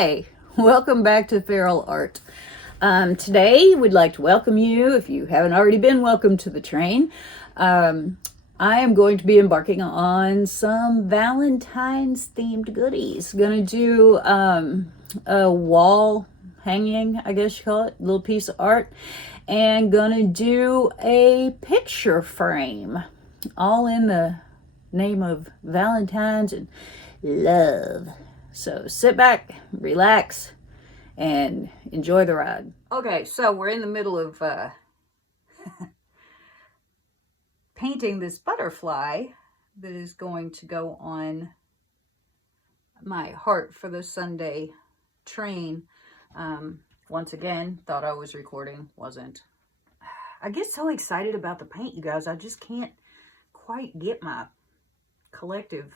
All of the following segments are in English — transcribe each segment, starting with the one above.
Hi, welcome back to Feral Art. Today we'd like to welcome you, if you haven't already been, welcome to the train. I am going to be embarking on some Valentine's themed goodies. Gonna do a wall hanging, I guess you call it, little piece of art, and gonna do a picture frame, all in the name of Valentine's and love. So sit back, relax, and enjoy the ride. Okay, so we're in the middle of painting this butterfly that is going to go on my heart for the Sunday train. Once again, thought I was recording, wasn't. I get so excited about the paint, you guys. I just can't quite get my collective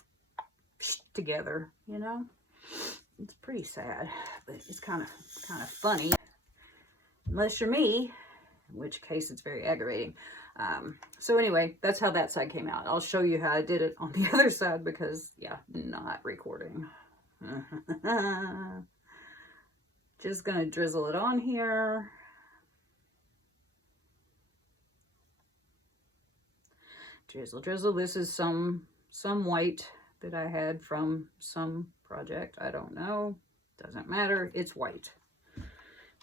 together, you know? It's pretty sad, but it's kind of funny, unless you're me, in which case it's very aggravating. So anyway, that's how that side came out. I'll show you how I did it on the other side because, yeah, not recording. Just gonna drizzle it on here. Drizzle, drizzle. This is some white that I had from some project. I don't know. Doesn't matter. It's white.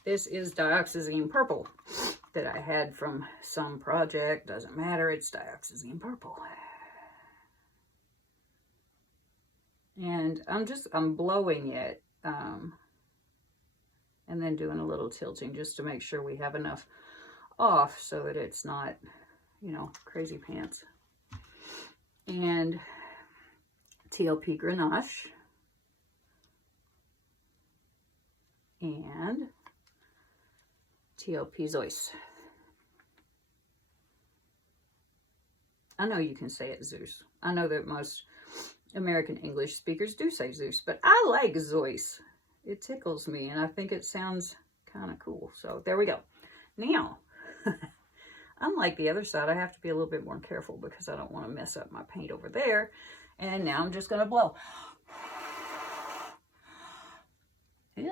This is Dioxazine purple that I had from some project. Doesn't matter. It's Dioxazine purple. And I'm blowing it and then doing a little tilting just to make sure we have enough off so that it's not, you know, crazy pants. And TLP Grenache and TLP Zeus. I know you can say it Zeus. I know that most American English speakers do say Zeus, but I like Zeus. It tickles me and I think it sounds kind of cool. So there we go. Now, unlike the other side, I have to be a little bit more careful because I don't want to mess up my paint over there. And now I'm just going to blow. Ew.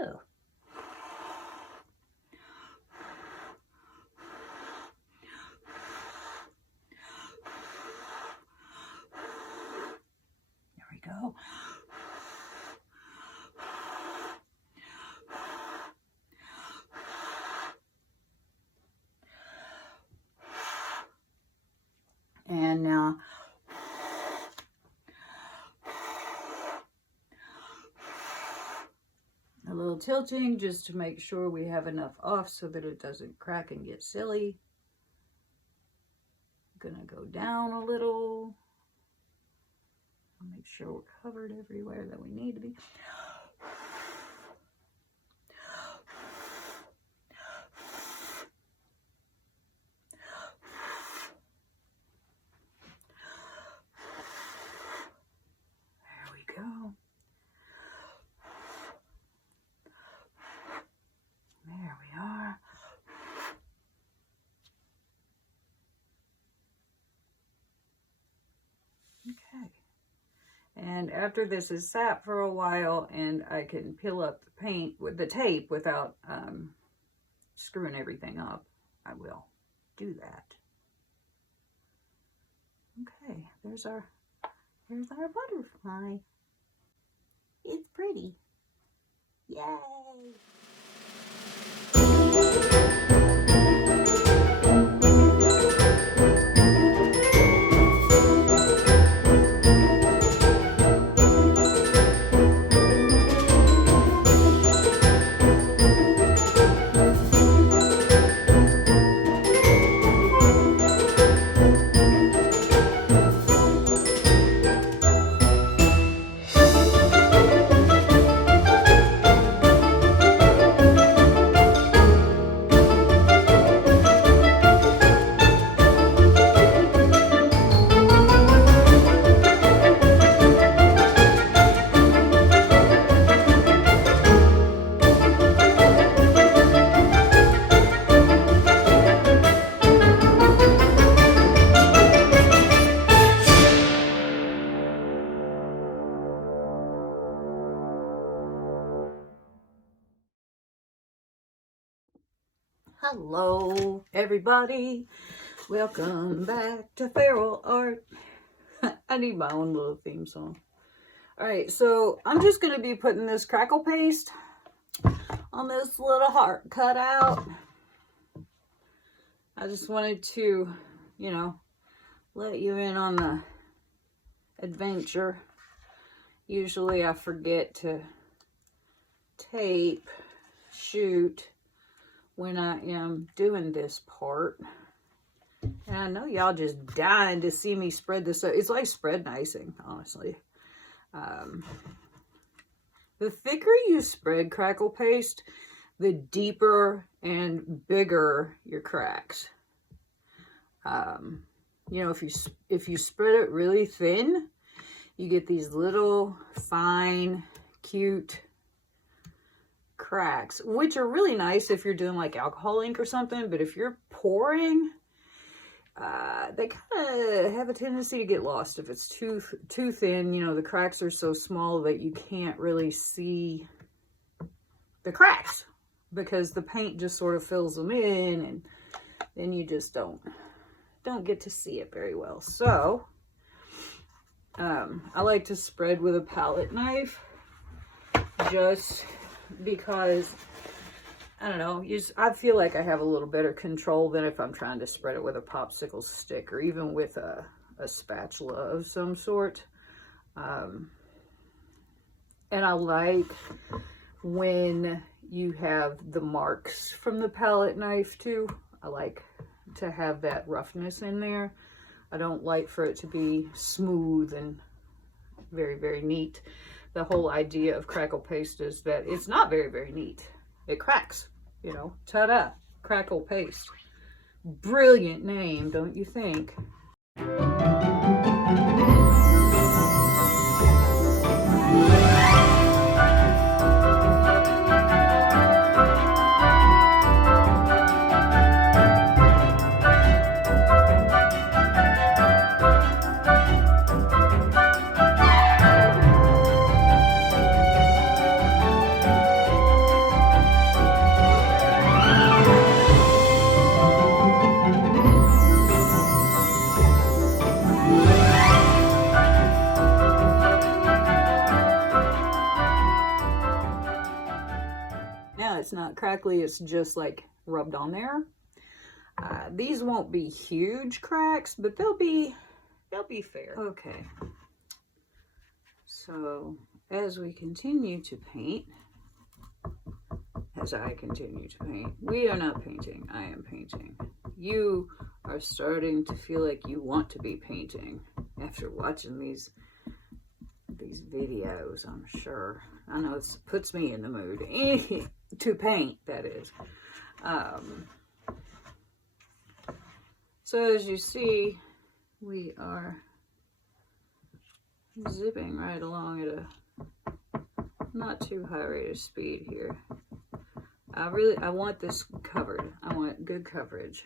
There we go. And now a little tilting just to make sure we have enough off so that it doesn't crack and get silly. I'm gonna go down a little. Make sure we're covered everywhere that we need to be. There we go. There we are. Okay. And after this is sat for a while and I can peel up the paint with the tape without screwing everything up, I will do that. Okay, there's our butterfly. It's pretty. Yay! Hello, everybody. Welcome back to Feral Art. I need my own little theme song. Alright, so I'm just going to be putting this crackle paste on this little heart cutout. I just wanted to, you know, let you in on the adventure. Usually I forget to tape, shoot when I am doing this part. And I know y'all just dying to see me spread this up. It's like spread icing, honestly. The thicker you spread crackle paste, the deeper and bigger your cracks. You know, if you spread it really thin, you get these little fine, cute cracks, which are really nice if you're doing like alcohol ink or something. But if you're pouring, they kind of have a tendency to get lost if it's too thin. You know, the cracks are so small that you can't really see the cracks because the paint just sort of fills them in, and then you just don't get to see it very well. So I like to spread with a palette knife just because, I don't know, I feel like I have a little better control than if I'm trying to spread it with a popsicle stick or even with a spatula of some sort. And I like when you have the marks from the palette knife too. I like to have that roughness in there. I don't like for it to be smooth and very, very neat. The whole idea of crackle paste is that it's not very, very neat. It cracks, you know. Ta-da! Crackle paste. Brilliant name, don't you think? It's not crackly, it's just like rubbed on there. These won't be huge cracks, but they'll be fair. Okay, so as we continue to paint, as I continue to paint, we are not painting, I am painting. You are starting to feel like you want to be painting after watching these videos, I'm sure. I know it puts me in the mood to paint, that is. So as you see, we are zipping right along at a not too high rate of speed here. I want this covered. I want good coverage.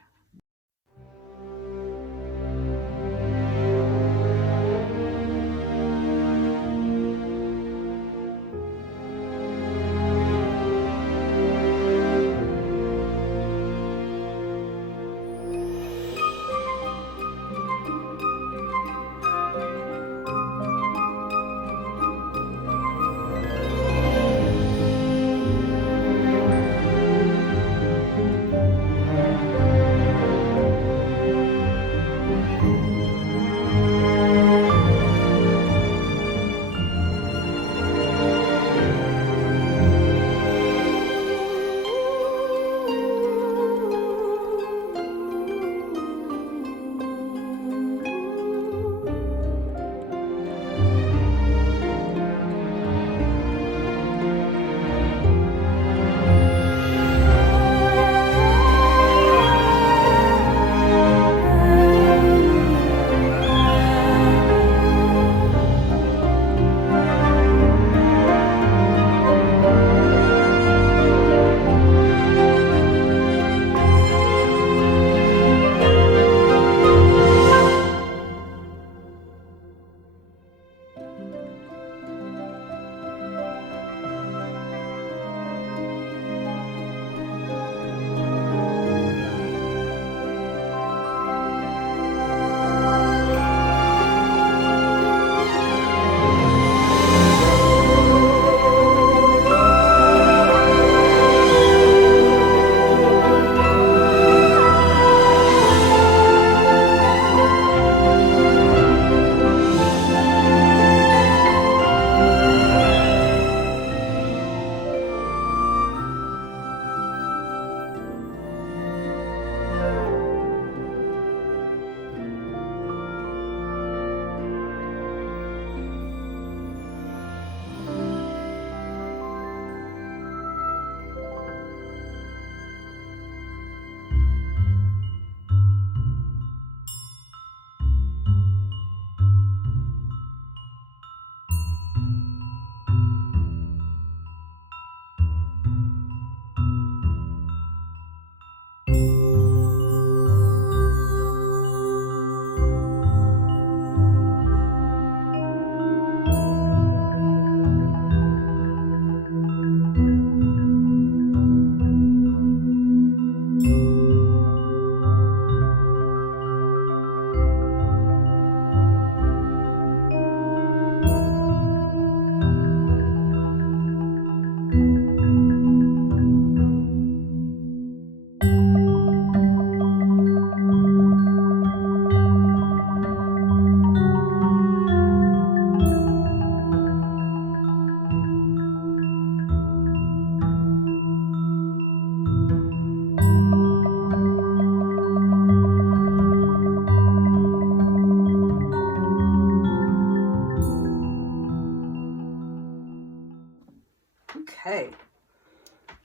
Okay,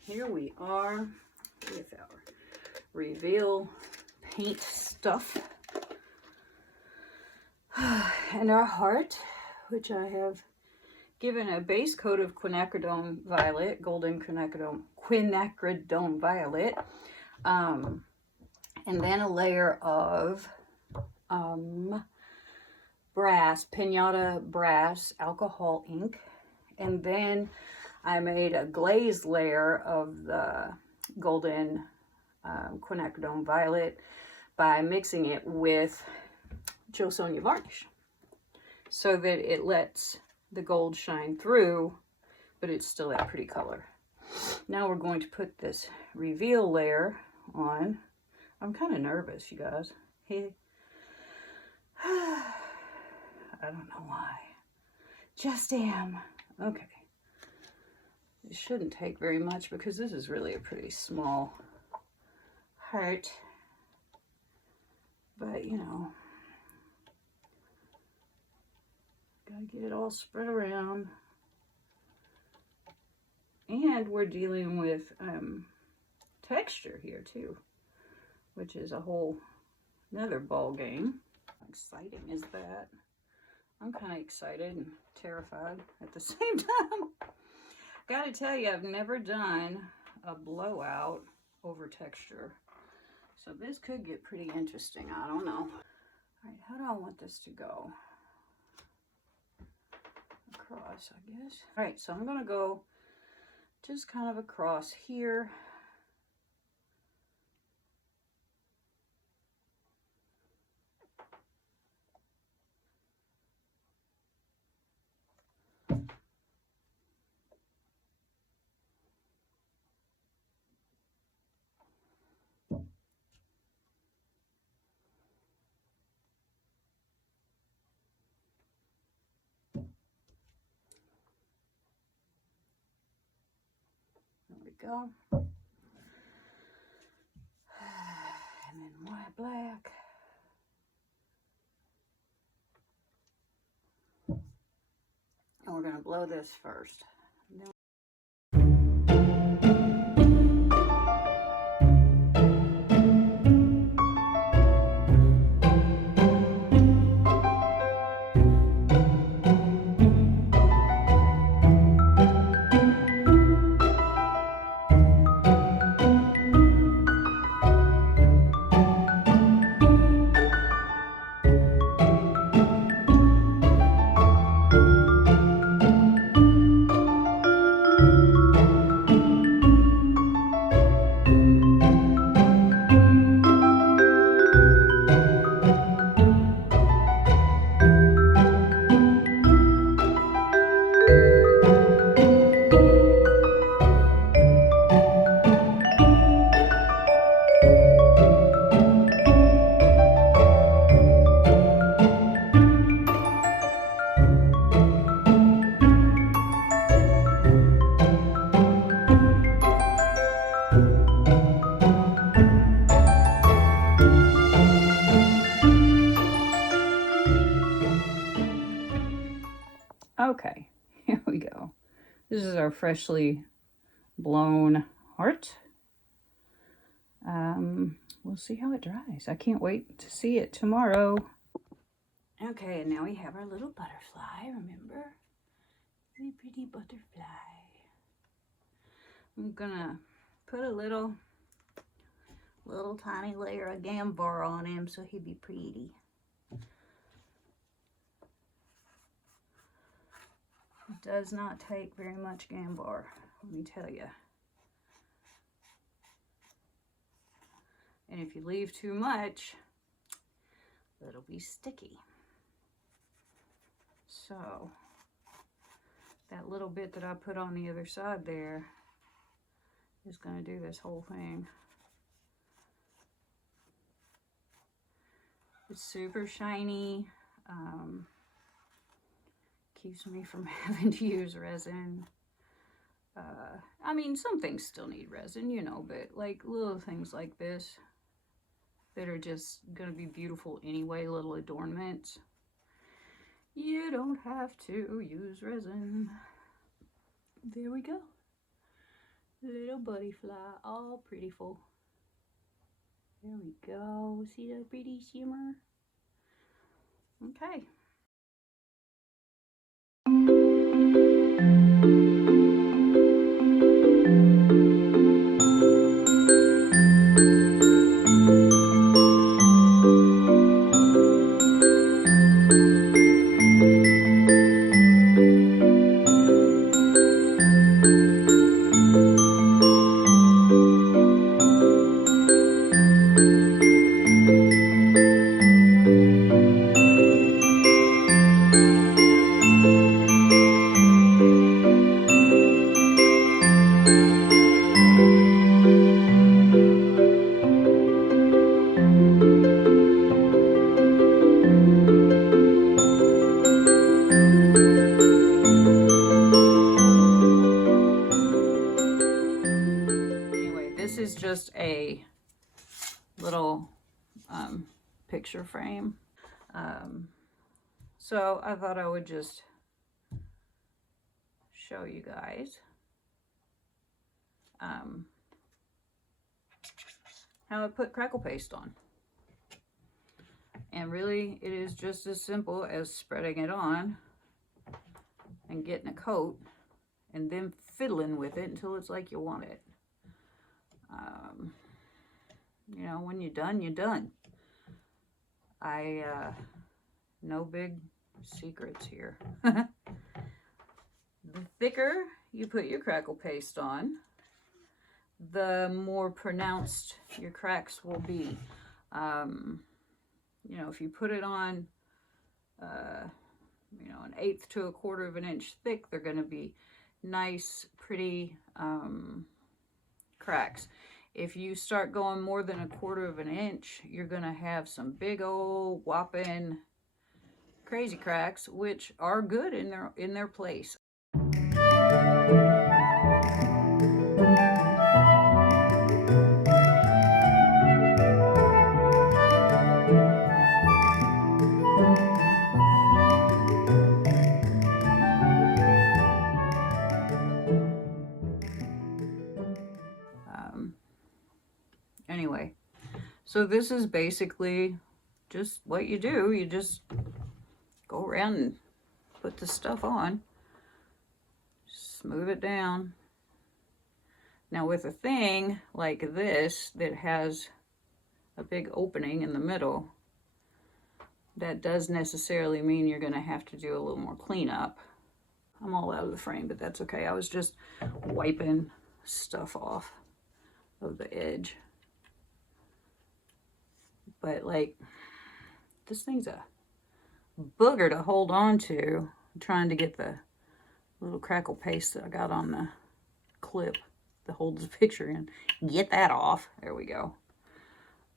here we are with our reveal paint stuff and our heart, which I have given a base coat of quinacridone violet, golden quinacridone violet, and then a layer of brass, Pinata Brass alcohol ink, and then I made a glazed layer of the golden quinacridone violet by mixing it with Jo Sonja varnish, so that it lets the gold shine through, but it's still that pretty color. Now we're going to put this reveal layer on. I'm kind of nervous, you guys. I don't know why. Just am. Okay. It shouldn't take very much because this is really a pretty small heart. But, you know, gotta get it all spread around. And we're dealing with texture here too, which is a whole another ball game. How exciting is that? I'm kind of excited and terrified at the same time. Gotta tell you, I've never done a blowout over texture, so this could get pretty interesting. I don't know. All right, how do I want this to go? Across, I guess. All right, so I'm gonna go just kind of across here. There we go. And then white, black. And we're gonna blow this first. Okay, here we go. This is our freshly blown heart. We'll see how it dries. I can't wait to see it tomorrow. Okay, and now we have our little butterfly, remember? The pretty butterfly. I'm gonna put a little tiny layer of gambar on him so he'd be pretty. It does not take very much gambar, let me tell you. And if you leave too much, it'll be sticky. So that little bit that I put on the other side there is going to do this whole thing. It's super shiny. Keeps me from having to use resin. I mean, some things still need resin, you know, but like little things like this that are just going to be beautiful anyway, little adornments, you don't have to use resin. There we go. Little butterfly, all prettyful. There we go. See that pretty shimmer? Okay. This is just a little picture frame. So I thought I would just show you guys how I put crackle paste on. And really, it is just as simple as spreading it on and getting a coat and then fiddling with it until it's like you want it. You know, when you're done, you're done. No big secrets here. The thicker you put your crackle paste on, the more pronounced your cracks will be. You know, if you put it on, you know, 1/8 to 1/4 of an inch thick, they're going to be nice, pretty cracks. If you start going more than 1/4 of an inch, you're going to have some big old whopping crazy cracks, which are good in their place. Anyway, so this is basically just what you do. You just go around and put the stuff on, smooth it down. Now with a thing like this that has a big opening in the middle, that does necessarily mean you're going to have to do a little more cleanup. I'm all out of the frame, but that's okay. I was just wiping stuff off of the edge. But like, this thing's a booger to hold on to. I'm trying to get the little crackle paste that I got on the clip that holds the picture in. Get that off. There we go.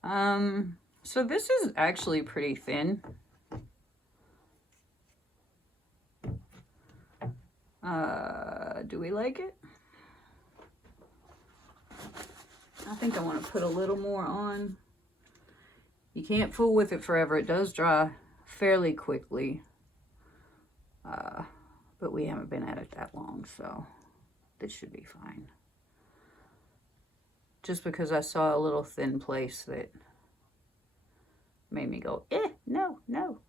So this is actually pretty thin. Do we like it? I think I want to put a little more on. You can't fool with it forever. It does dry fairly quickly. But we haven't been at it that long, so this should be fine. Just because I saw a little thin place that made me go, no, no.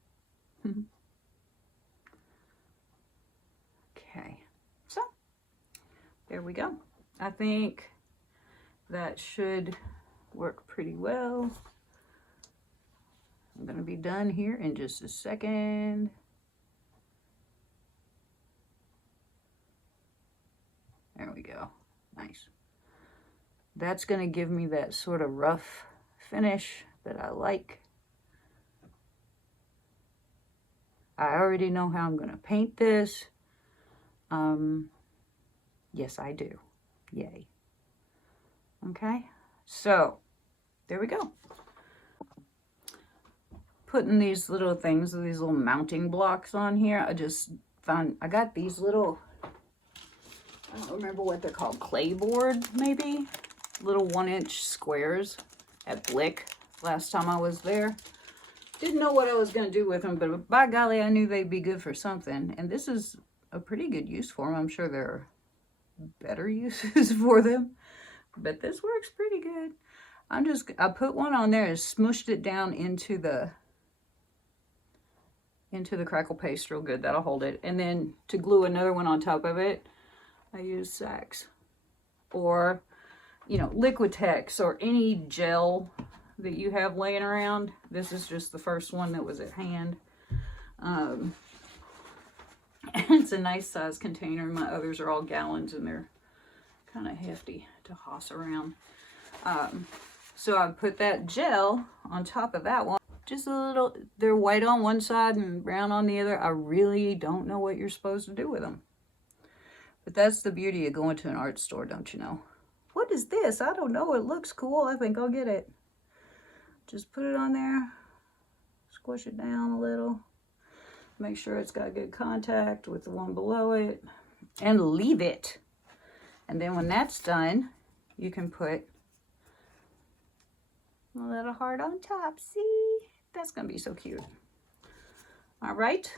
Okay, so there we go. I think that should work pretty well. I'm going to be done here in just a second. There we go. Nice. That's going to give me that sort of rough finish that I like. I already know how I'm going to paint this. Yes, I do. Yay. Okay, so there we go. Putting these little things, these little mounting blocks on here. I just found, I got these little, I don't remember what they're called, clay board maybe? Little 1-inch squares at Blick last time I was there. Didn't know what I was going to do with them, but by golly, I knew they'd be good for something. And this is a pretty good use for them. I'm sure they're better uses for them, but this works pretty good. I put one on there and smushed it down into the crackle paste real good. That'll hold it. And then to glue another one on top of it, I use Saks or, you know, Liquitex or any gel that you have laying around. This is just the first one that was at hand. It's a nice size container. My others are all gallons and they're kind of hefty to hoss around. So I put that gel on top of that one. Just a little, they're white on one side and brown on the other. I really don't know what you're supposed to do with them. But that's the beauty of going to an art store, don't you know? What is this? I don't know. It looks cool. I think I'll get it. Just put it on there. Squish it down a little. Make sure it's got good contact with the one below it. And leave it. And then when that's done, you can put a little heart on top. See? That's going to be so cute. All right.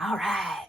All right.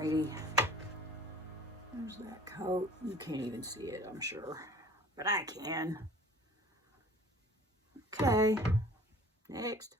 Alrighty. There's that coat. You can't even see it, I'm sure. But I can. Okay. Next.